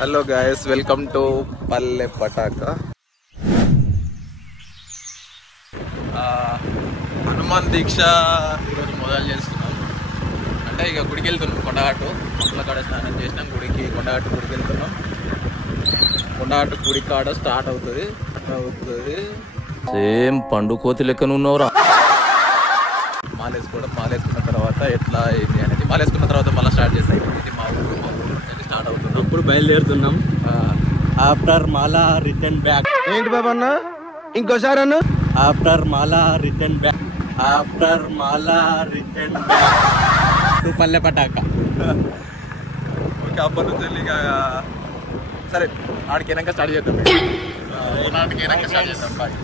Hello guys, welcome to పల్లె పటాక. హనుమాన్ దీక్ష ఈరోజు మొదలు చేస్తున్నాం. అంటే ఇక గుడికి వెళ్తున్నాం. కొండగట్టు కాడ స్నానం చేసినాం. కొండగట్టు గుడికి వెళ్తున్నాం. కొండగట్టు గుడి కాడ స్టార్ట్ అవుతుంది. సేమ్ పండు కోతి లెక్కన ఉన్నవరా. మాలేసుకున్న తర్వాత ఎట్లా ఏంటి అనేది మాలేసుకున్న తర్వాత మళ్ళీ స్టార్ట్ చేస్తాయి. ఇది మా ఊరు స్టార్ట్ అవుతున్నాం. ఇప్పుడు బయలుదేరుతున్నాం. ఆఫ్టర్ మాలా రిటర్న్ బ్యాక్. ఏంటి బాబా అన్న, ఇంకోసారి అన్న. After Mala return back. After Mala return back to పల్లె పటాక. ఓకే, అప్పటి నుంచి వెళ్ళి ఇక సరే ఆడికి వెనక స్టార్ట్ చేద్దాం. బాయ్.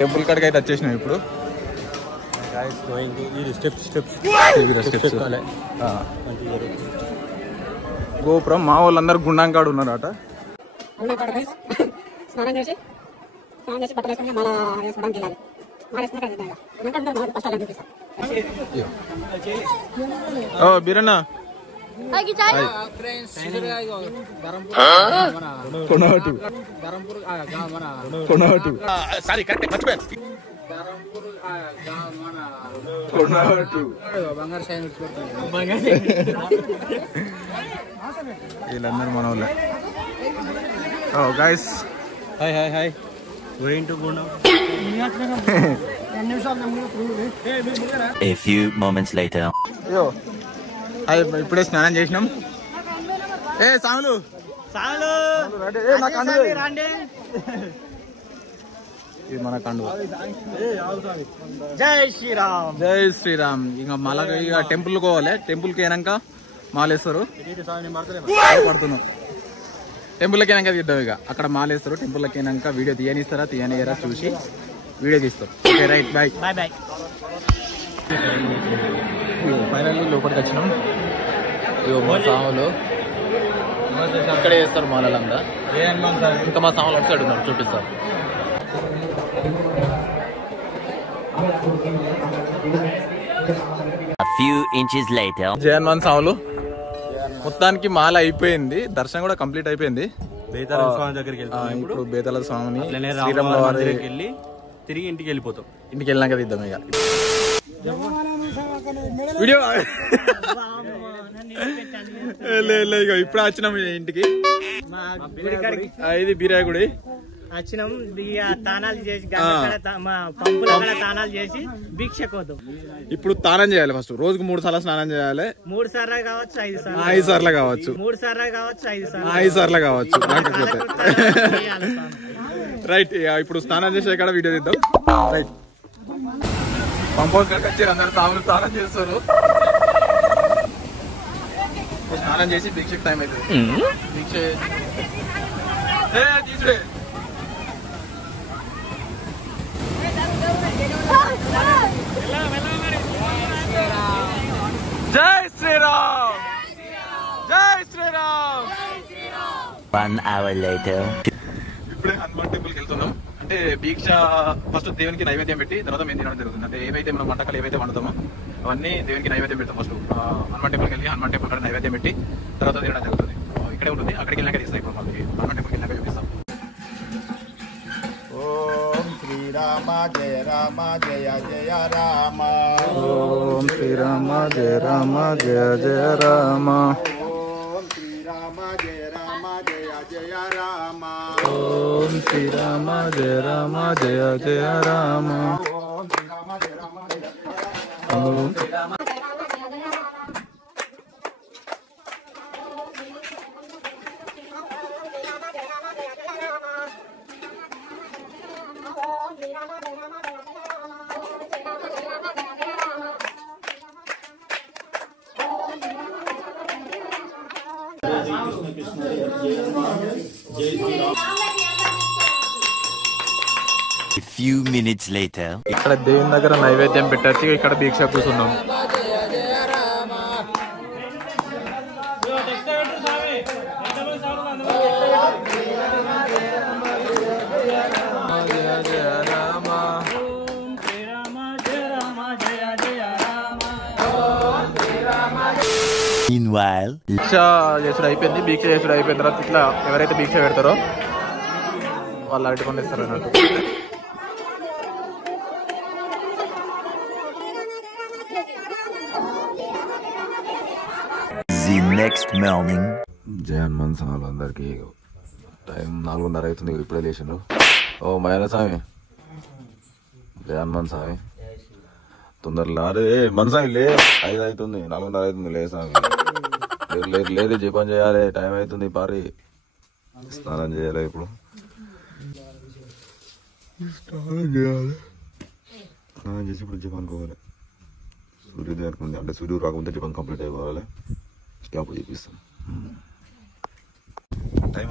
టెంపుల్ కాడికి అయితే వచ్చేసినాం ఇప్పుడు. గోపురం మా వాళ్ళందరూ గుండంకాడు ఉన్నారట. బీరన్నా వీళ్ళందరూ మన వాళ్ళే. Guys, hi hi hi. Going to Gundam. A few moments later. ఇప్పుడే స్నానం చేసినాం. సాములు ఇది మన కండువ. జై శ్రీరామ్. జై శ్రీరామ్. ఇంకా మళ్ళా ఇక టెంపుల్ పోవాలి. టెంపుల్కి అయినాక మాలేస్తారు. పడుతున్నాం. టెంపుల్కి అయినాక తీద్దాం. ఇక అక్కడ మాలేస్తారు. టెంపుల్కి అయినాక వీడియో తీయనియరా చూసి వీడియో తీస్తాం. Okay, right, bye bye bye. Finally లోపలికి వచ్చినాం. ఇగో మా సాములు ఇక్కడే చేస్తారు మాలంతా. ఇంకా మా సాములు అటు సైడ్ ఉన్నారు, చూపిస్తారు. A few inches later. జయన్మాన్ సాములు మొత్తానికి మాల అయిపోయింది. దర్శనం కూడా కంప్లీట్ అయిపోయింది. బేతాళ స్వామి దగ్గరికి వెళ్తాం. ఇప్పుడు బేతాళ స్వామిని శ్రీరాముల వారికి వెళ్ళి తిరిగి ఇంటికి వెళ్ళిపోతాం. ఇంటికి వెళ్ళాక తీద్దాం. ఇక వీడియో ఇక ఇప్పుడు వచ్చినాం ఇంటికి. ఇది బీరాయి గుడి వచ్చినాం. తానాలు చేసి పంపుల తానాలు చేసి భిక్ష కోద్దాం. ఇప్పుడు స్నానం చేయాలి. ఫస్ట్ రోజుకు 3 సార్లు స్నానం చేయాలి. 3 సార్లు కావచ్చు, 5 సార్లు, 5 సార్లు కావచ్చు, 3 సార్లు కావచ్చు, 5 సార్లు, 5 సార్లు కావచ్చు. రైట్. ఇప్పుడు స్నానం చేసే కాడ వీడియో తీద్దాం. రైట్. పంప వచ్చారు అందరు. సాములు స్నానం చేస్తారు. స్నానం చేసి భిక్షకు టైం అవుతుంది. భిక్ష తీసుడే. జై శ్రీరామ్. జై శ్రీరామ్. 1 hour later. ఇప్పుడే హనుమాన్ టెంపుల్కి వెళ్తున్నాం. అంటే దీక్ష ఫస్ట్ దేవునికి నైవేద్యం పెట్టి తర్వాత మేము తినడం జరుగుతుంది. అంటే ఏవైతే మనం వంటకాలు ఏవైతే వండుతామో అవన్నీ దేవునికి నైవేద్యం పెడతాం. ఫస్ట్ హనుమాన్ టెంపుల్కి వెళ్ళి హనుమాన్ టెంపుల్ కాడ నైవేద్యం పెట్టి తర్వాత తినడం జరుగుతుంది. ఇక్కడే ఉంటుంది. అక్కడికి వెళ్ళాక తీస్తాం. ఇప్పుడు మళ్ళీ హనుమాన్ టెంపుల్కి వెళ్ళాక చూపిస్తాం. ఓం శ్రీరామ జయ రామ జయ జయ రామ. ఓం శ్రీరామ జయ రామ జయ జయ రామ. ఓం శ్రీరామ జయ రామ జయ జయ రామ. ఓం శ్రీరామ జయ రామ జయ జయ రామ. ఓం శ్రీరామ జయ రామ జయ జయ రామ. ఓం A few minutes later. ఇక్కడ దేవుని దగ్గర నైవేద్యం పెట్టచ్చు. ఇక్కడ దీక్ష కూర్చున్నాం. Meanwhile, దీక్ష చేసుడు అయిపోయింది. దీక్ష చేసుడు అయిపోయిన తర్వాత ఇట్లా ఎవరైతే దీక్ష పెడతారో వాళ్ళు అరటిపండు ఇస్తారు అన్నట్టు. the next morning. జై హనుమాన్ స్వామి అందరికి. టైం 4:30 అవుతుంది, ఇప్పుడే లేచిండ్రు. ఓ మయన స్వామి, జై హనుమాన్ స్వామి. తొందరలో అరే మనసామి లే, 5 అవుతుంది, 4:30 అవుతుంది. లే స్వామి, లేదు జపం చేయాలి, టైం అవుతుంది. పారి స్నానం చేయాలి. ఇప్పుడు స్నానం చేసి ఇప్పుడు జపం అనుకోవాలి. సూర్యోదయం అనుకుంది అంటే సూర్యుడు రాకముందే జపం కంప్లీట్ అయిపోవాలి. అప్పుడు చూపిస్తాం. టైం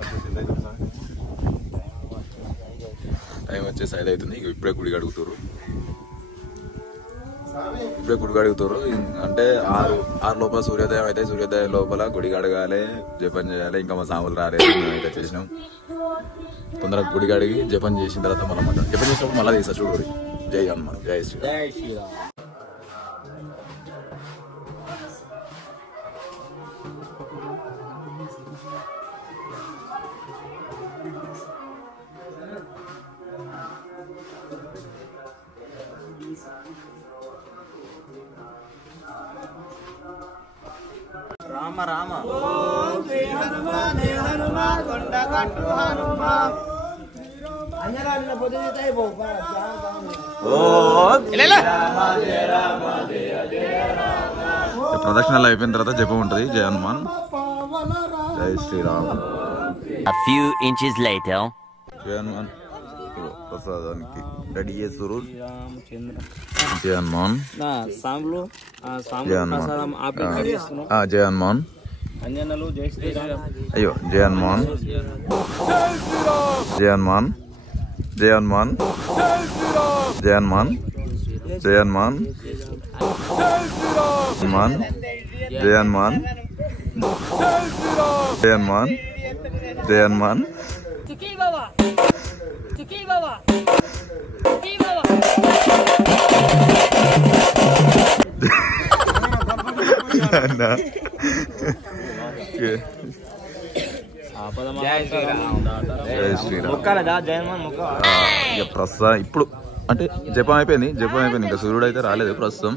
వచ్చేసి 5 అవుతుంది. ఇప్పుడే గుడి అడుగుతారు, అంటే 6 లోపల సూర్యోదయం అయితే సూర్యోదయం లోపల గుడి అడగాలి, జపం చేయాలి. ఇంకా మా సాములు రాలేదు, మేమైతే చేసినాం. తొందరగా గుడి అడిగి జపం చేసిన తర్వాత మళ్ళీ జపం చేసినప్పుడు మళ్ళీ తీసా చూడు. జై హనుమాన్, జై శ్రీరామ్. రామ రామ ప్రదక్షిణాలు అయిపోయిన తర్వాత జపం ఉంటుంది. జై హనుమాన్, జై Sriram. A few inches later. జై హనుమాన్ ప్రసాదానికి రెడీ చేస్తారు. రామచంద్ర జై హనుమాన్, సాంబులు జై హనుమాన్, జై హనుమాన్, అంజనలు జై శ్రీరామ్. అయ్యో జై హనుమాన్, జై హనుమాన్, జై హనుమాన్, జై హనుమాన్, జై హనుమాన్, హనుమాన్, జై హనుమాన్, జై హనుమాన్, జై హనుమాన్. ప్రస్తుతం ఇప్పుడు అంటే జపం అయిపోయింది. ఇంకా సూర్యుడు అయితే రాలేదు. ప్రస్తుతం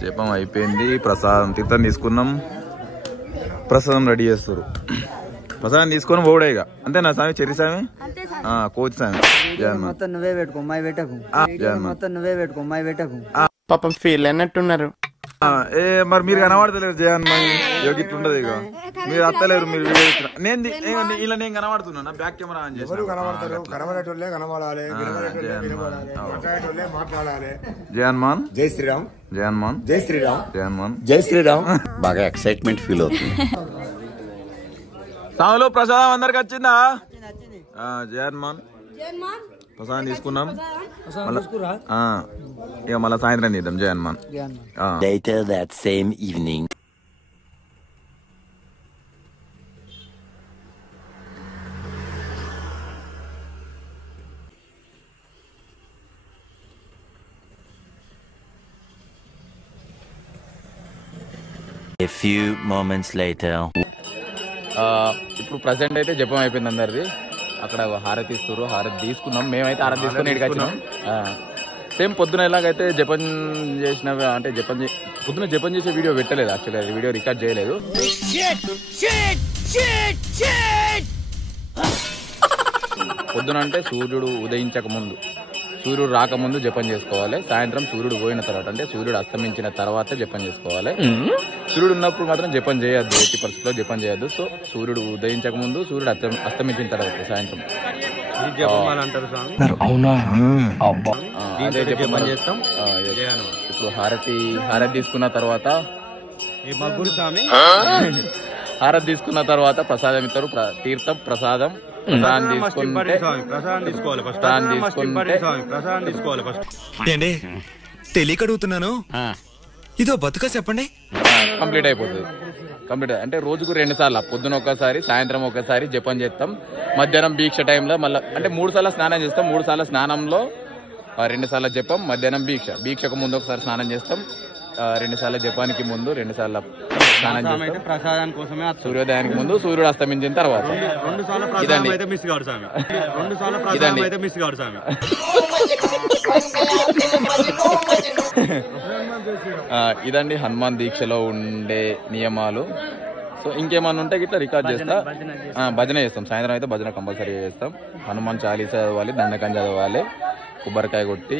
జపం అయిపోయింది. ప్రసాదం తీర్థం తీసుకున్నాం. ప్రసాదం రెడీ చేస్తారు. ప్రసాదం తీసుకొని పోవడే ఇక అంతేనా స్వామి? చెరి స్వామి, కోచ్ స్వామి. మొత్తం నువ్వే పెట్టుకో, మై పెట్టకు. మొత్తం నువ్వే పెట్టుకో, మై పెట్టకు. పాపం ఫీల్ అన్నట్టున్నారు. మరి మీరు కనబడతలేరు. జయన్ యోగి ఇట్లుంటది. ఇక మీరు అత్తలేరు. మీరు వీడియో నేను ఇలా నేను కనబడుతున్నా. బ్యాక్ కెమెరా ఆన్ చేసి జై హనుమాన్, జై శ్రీరామ్, జై హనుమాన్, జై శ్రీరామ్, జై హనుమాన్, జై శ్రీరామ్. బాగా ఎక్సైట్మెంట్ ఫీల్ అవుతుంది. సాములు ప్రసాదం అందరికి వచ్చిందా? జై హనుమాన్. ప్రసాదం తీసుకున్నాం. ఇక మళ్ళీ సాయంత్రం తీద్దాం. జై Hanuman. Later that same evening. A few moments later. ఇప్పుడు ప్రజెంట్ అయితే జపం అయిపోయింది అందరిది. అక్కడ హారతి ఇస్తారు. హారతి తీసుకున్నాం. మేమైతే హారతి తీసుకుని ఇక్కడికి వచ్చినాం. సేమ్ పొద్దున ఎలాగైతే జపం చేసిన అంటే పొద్దున జపం చేసే వీడియో పెట్టలేదు. యాక్చువల్లీ అది వీడియో రికార్డ్ చేయలేదు. పొద్దున అంటే సూర్యుడు ఉదయించక ముందు, సూర్యుడు రాకముందు జపం చేసుకోవాలి. సాయంత్రం సూర్యుడు పోయిన తర్వాత అంటే సూర్యుడు అస్తమించిన తర్వాత జపం చేసుకోవాలి. సూర్యుడు ఉన్నప్పుడు మాత్రం జపం చేయొద్దు. ఎట్టి పరిస్థితిలో జపం చేయొద్దు. సో సూర్యుడు ఉదయించక ముందు, సూర్యుడు అస్తమించిన తర్వాత సాయంత్రం అదే జపం చేస్తాం. ఇప్పుడు హారతి తీసుకున్న తర్వాత ప్రసాదం ఇస్తారు. తీర్థం ప్రసాదం తెలియక అడుగుతున్నాను, ఇదో బతుక చెప్పండి. కంప్లీట్ అయిపోతుంది. అంటే రోజుకు 2 సార్లు, పొద్దున ఒకసారి, సాయంత్రం ఒకసారి జపం చేస్తాం. మధ్యాహ్నం దీక్ష టైంలో మళ్ళీ అంటే 3 సార్లు స్నానం చేస్తాం. 3 సార్లు స్నానంలో 2 సార్లు జపం, మధ్యాహ్నం దీక్షకు ముందు ఒకసారి స్నానం చేస్తాం, 2 సార్లు జపానికి ముందు, 2 సార్లు స్నానం చేస్తాం. ప్రసాదం కోసమే సూర్యోదయానికి ముందు, సూర్యుడు అస్తమించిన తర్వాత. 2 సార్లు ప్రసాదం అయితే మిస్ కాదు స్వామి. 2 సార్లు ప్రసాదం అయితే మిస్ కాదు స్వామి. ఇదండి హనుమాన్ దీక్షలో ఉండే నియమాలు. సో ఇంకేమన్నా ఉంటే ఇట్లా రికార్డ్ చేస్తా, భజన చేస్తాం. సాయంత్రం అయితే భజన కంపల్సరీ చేస్తాం. హనుమాన్ చాలీసా చదవాలి, దండకం చదవాలి, కొబ్బరికాయ కొట్టి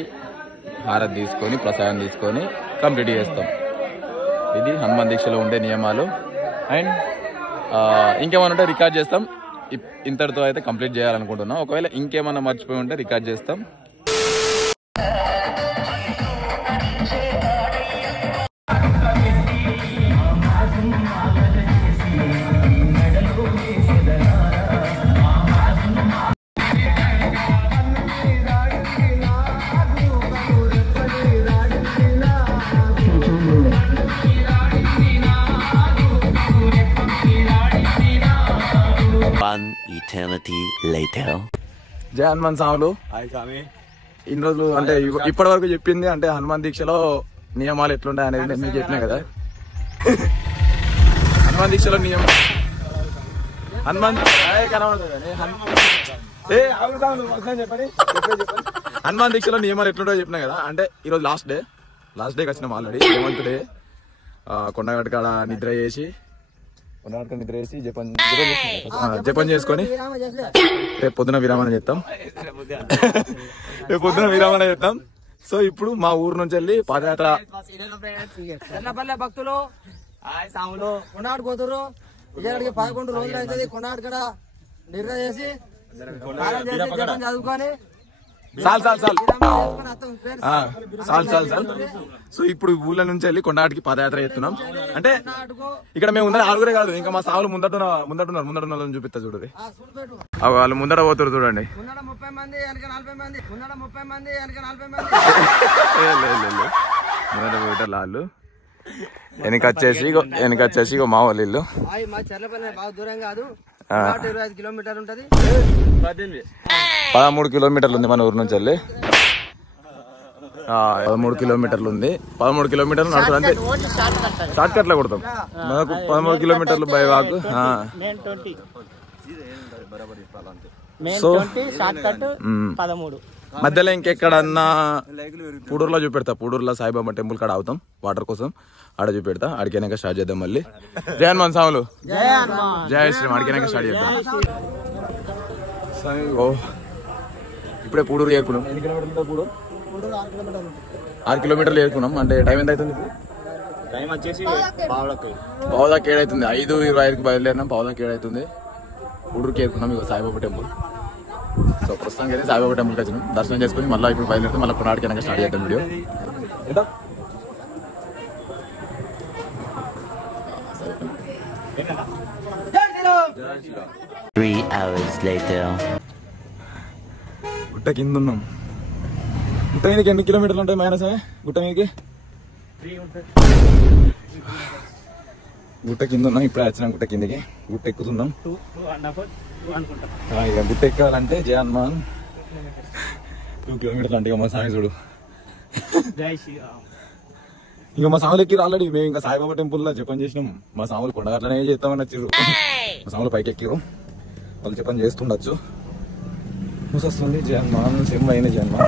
హారతి తీసుకొని ప్రసాదం తీసుకొని కంప్లీట్ చేస్తాం. ఇది హనుమాన్ దీక్షలో ఉండే నియమాలు. అండ్ ఇంకేమన్నా ఉంటే రికార్డ్ చేస్తాం. ఇంతటితో అయితే కంప్లీట్ చేయాలనుకుంటున్నాం. ఒకవేళ ఇంకేమన్నా మర్చిపోయి ఉంటే రికార్డ్ చేస్తాం. One eternity later. జై హనుమాన్ సాములు. ఇన్ని రోజులు అంటే ఇప్పటి వరకు చెప్పింది అంటే హనుమాన్ దీక్షలో నియమాలు ఎట్లుంటాయి అనేది నేను మీకు చెప్పినా కదా. హనుమాన్ దీక్షలో నియమం హనుమాన్ దీక్షలో నియమాలు ఎట్లుంటాయో చెప్పినా కదా. అంటే ఈరోజు లాస్ట్ డేకి వచ్చినాం ఆల్రెడీ. 11th డే కొండగట్టు కాడ నిద్ర చేసి జపం చేసుకొని రేపు పొద్దున విరామణ చేస్తాం. సో ఇప్పుడు మా ఊరు నుంచి వెళ్ళి పాదయాత్ర భక్తులు కొండాడుకోతురు. 11 రోజులు అవుతుంది. కొండాడు కూడా నిద్ర చేసి చదువుకొని చాలు. సో ఇప్పుడు ఊళ్ళ నుంచి వెళ్ళి కొండాటికి పాదయాత్ర చేస్తున్నాం. అంటే ఇక్కడ మేము ఉన్నది 6 కాదు, ఇంకా మా సావులు ముందటున్నారు చూపిస్తా చూడండి. వాళ్ళు ముందట పోతారు చూడండి. 30 మంది, 40 మంది, 30 మంది, 40 మంది ముందట పోతారు వాళ్ళు. వెనకొచ్చేసి మా వాళ్ళు ఇల్లు. మా చెర్లపల్లి బాగా దూరం కాదు, 25 కిలోమీటర్లు ఉంటది. 13 కిలోమీటర్లు ఉంది మన ఊరు నుంచి వెళ్ళి. 13 కిలోమీటర్లు ఉంది. 13 కిలోమీటర్లు నడుస్తుంది అంటే షార్ట్ కట్ లో కొడతాం. మనకు 13 కిలోమీటర్లు బై వాక్. సో మధ్యలో ఇంకెక్కడన్నా పూడూరులో చూపెడతా. పూడూరులో సాయిబాబా టెంపుల్ కాడ అవుతాం వాటర్ కోసం. ఆడ చూపెడతా. అడిగినాక స్టార్ట్ చేద్దాం మళ్ళీ. జై హనుమాన్ సాములు, జై శ్రీరామ్. అడిగినాక స్టార్ట్ చేద్దాం. ఇప్పుడే పూడూరు చేరుకున్నాం. ఎన్ని కిలోమీటర్లు? 6 కిలోమీటర్లు చేరుకున్నాం. అంటే టైం ఎంత అవుతుంది? టైం వచ్చేసి పావుదాకా 7 అవుతుంది. 5:25కి బయలుదేరినాం. పావుదాకా 7 అవుతుంది. పూడూరుకి చేరుకున్నాం. ఇక సాయిబాబా టెంపుల్. సో ప్రస్తుతానికి అయితే సాయిబాబా టెంపుల్కి వచ్చినాం. దర్శనం చేసుకుని మళ్ళీ ఇప్పుడు బయలుదేరితే మళ్ళీ కొన్నాడికి స్టార్ట్ చేద్దాం వీడియో. 3 hours later. గుట్ట కింద ఉన్నాం. గుట్ట మీదకి ఎన్ని కిలోమీటర్లు ఉంటాయి మైనస్? గుట్ట మీదకి గుట్ట కింద ఉన్నాం. ఇప్పుడే వచ్చినాం గుట్ట కిందకి. గుట్ట ఎక్కుతున్నాం. ఇక గుట్ట ఎక్కాలంటే జై హనుమాన్ 2 కిలోమీటర్లు అంటే ఇక మా సాయి చూడు. ఇక మా సాములు ఎక్కిరు ఆల్రెడీ. మేము ఇంకా సాయిబాబా టెంపుల్ లో జపం చేసినాం. మా సాములు కొండగట్లనే చేస్తామని వచ్చిర్రు. మా సాములు పైకి ఎక్కిరు. వాళ్ళు జపం చేస్తుండొచ్చు. మూసొస్తుంది. జై హనుమాన్ సెమ్ అయిన జై హనుమాన్.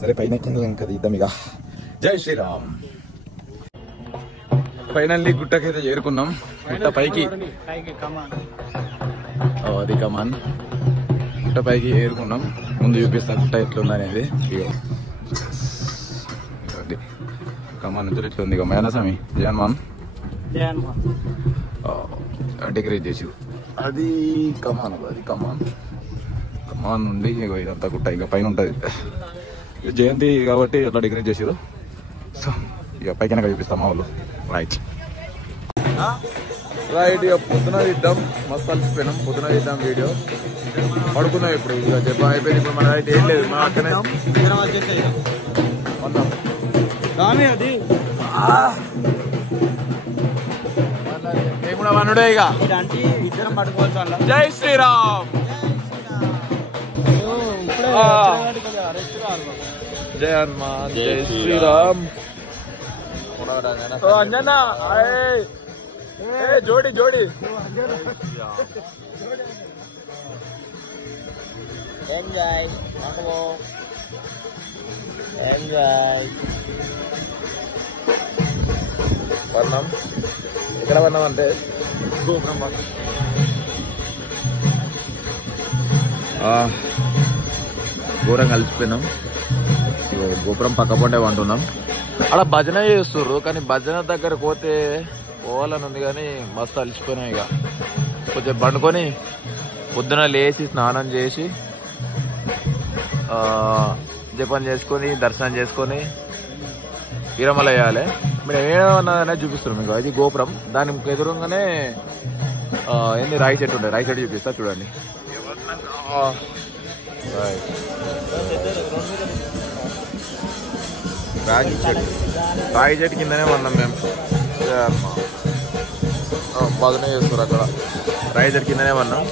సరే పైన ఎక్కింది ఇంకా ఇద్దాం ఇక. జై శ్రీరామ్. ఫైనల్లీ గుట్టకైతే చేరుకున్నాం. గుట్ట పైకి అది కమాన్. గుట్ట పైకి చేరుకున్నాం. ముందు చూపిస్తా గుట్ట ఎట్లుంది అనేది. కమాన్ నుంచి ఎట్లుంది ఇక మేనా స్వామి. జై హనుమాన్. డెకరేట్ చేసి అది కమాన్. అది కమాన్ నుండి ఇదంతా గుట్ట ఇంకా పైన ఉంటుంది. జయంతి కాబట్టి అట్లా డెకరేట్ చేసారు. సో ఇక పైకి చూపిస్తాం మా వాళ్ళు. రైట్ ఇక పొద్దున ఇద్దాం. మస్తు అలసిపోయినాం. పొద్దున ఇద్దాం వీడియో. పడుకున్నాం ఇప్పుడు. ఇక చెప్ప అయిపోయింది. ఇప్పుడు మన అయితే ఏం లేదు. మన అక్కనే వనుడే ఇక. జై శ్రీరామ్. జై హనుమాన్. జై శ్రీరామ్. అంజనా జోడి జోడి ఎంజాయ్ ఎంజాయ్ పన్నాం ఎక్కడ పన్నాం అంటే గోపురం ఘోరంగా కలిసిపోయినాం. గోపురం పక్క పంటే వంటున్నాం. అలా భజన చేస్తుర్రు కానీ భజన దగ్గర పోతే పోవాలని ఉంది కానీ మస్తు అలిసిపోయినాం. ఇక కొంచెం పండుకొని పొద్దున లేచి స్నానం చేసి జపం చేసుకొని దర్శనం చేసుకొని విరమల వేయాలి. మీరు ఏమన్నదనే చూపిస్తున్నాం మీకు. అది గోపురం, దానికి ఎదురుగానే ఏంది రాయి చెట్టు ఉంటాయి. రాయి చెట్టు చూపిస్తా చూడండి. రాగి చెట్టు కిందనే ఉన్నాం మేము. భజన చేస్తారు అక్కడ. రాగి చెట్టు కిందనే ఉన్నాం.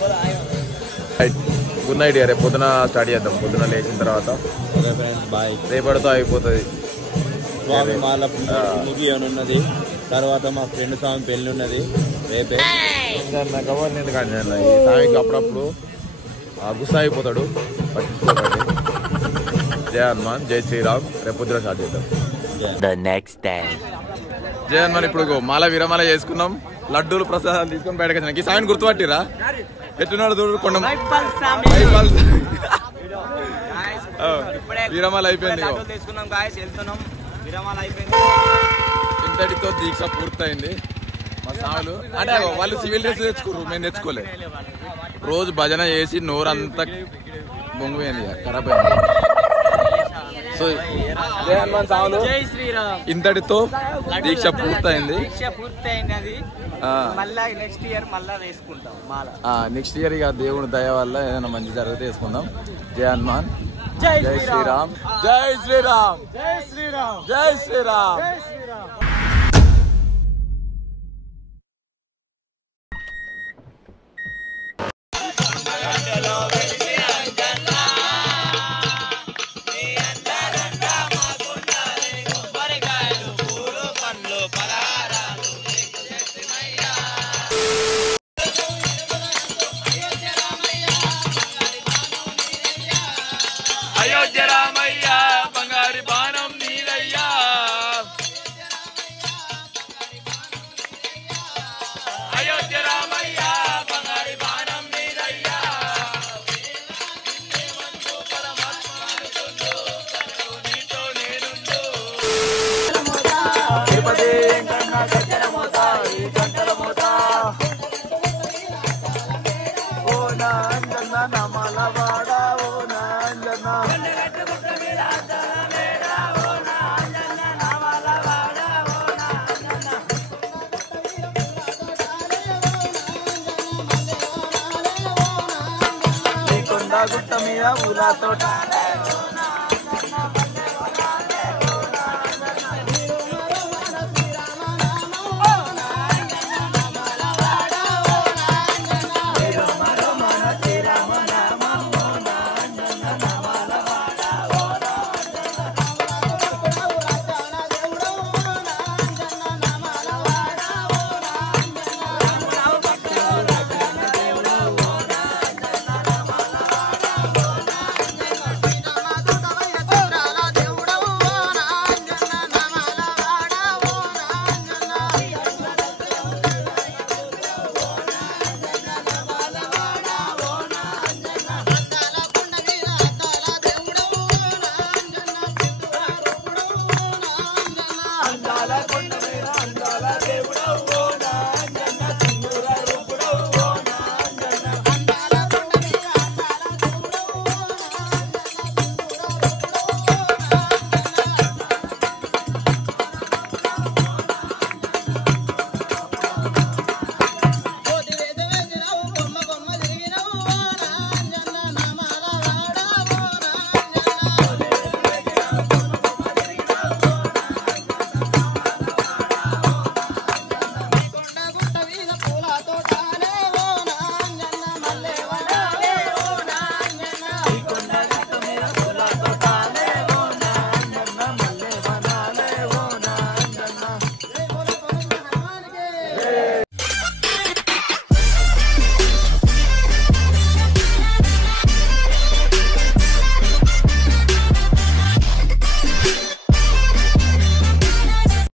Good night. రేపు పొద్దున స్టార్ట్ చేద్దాం. పొద్దున లేచిన తర్వాత రేపటితో అయిపోతుంది. స్వామి మాల ముగి అని ఉన్నది. తర్వాత మా ఫ్రెండ్ స్వామి పెళ్లి ఉన్నది రేపే. ఎందుకంటే ఈ స్వామికి అప్పుడప్పుడు గుస్సా అయిపోతాడు, పట్టించుకోకండి. జై హనుమాన్, జై శ్రీరామ్. రేపు పొద్దున స్టార్ట్ చేద్దాం. The next day. జై హనుమాన్. ఇప్పుడు మాల విరమాల చేసుకున్నాం. లడ్డూలు ప్రసాదాలు తీసుకొని బయటకు వచ్చినాం. ఈ సాయిని గుర్తుపట్టిరా? ఎట్టున్నాడు చూడు. కొండ విరమాల అయిపోయింది. ఇంతటితో దీక్ష పూర్తయింది. మా స్వాములు అంటే వాళ్ళు సివిల్ డ్రెస్ తెచ్చుకోరు, మేము తెచ్చుకోలే. రోజు భజన చేసి నోరంతా బొంగిపోయింది, ఖరాబ్ అయింది. సో జై హనుమాన్ స్వాములు. ఇంతటితో దీక్ష పూర్తయింది. నెక్స్ట్ ఇయర్ ఇక దేవుని దయ వల్ల ఏదైనా మంచి జరిగితే వేసుకుందాం. జై హనుమాన్, జై శ్రీరామ్, జై శ్రీరామ్, జై శ్రీరామ్, జై శ్రీరామ్. అయోధ్య రామయ్య బంగారి బాణం నీదయ్యా. అయోధ్య రామయ్య బంగారి బాణం నీదయ్యా. నీతో నేనుండు. తిరుపతి కన్నా గజ్జల మోత, ఈ గంటల మోత. ఓ నా అంజన్న నమల వాడ, ఓ నా అంజన్న. గుట్ట మీద ఊలా తోట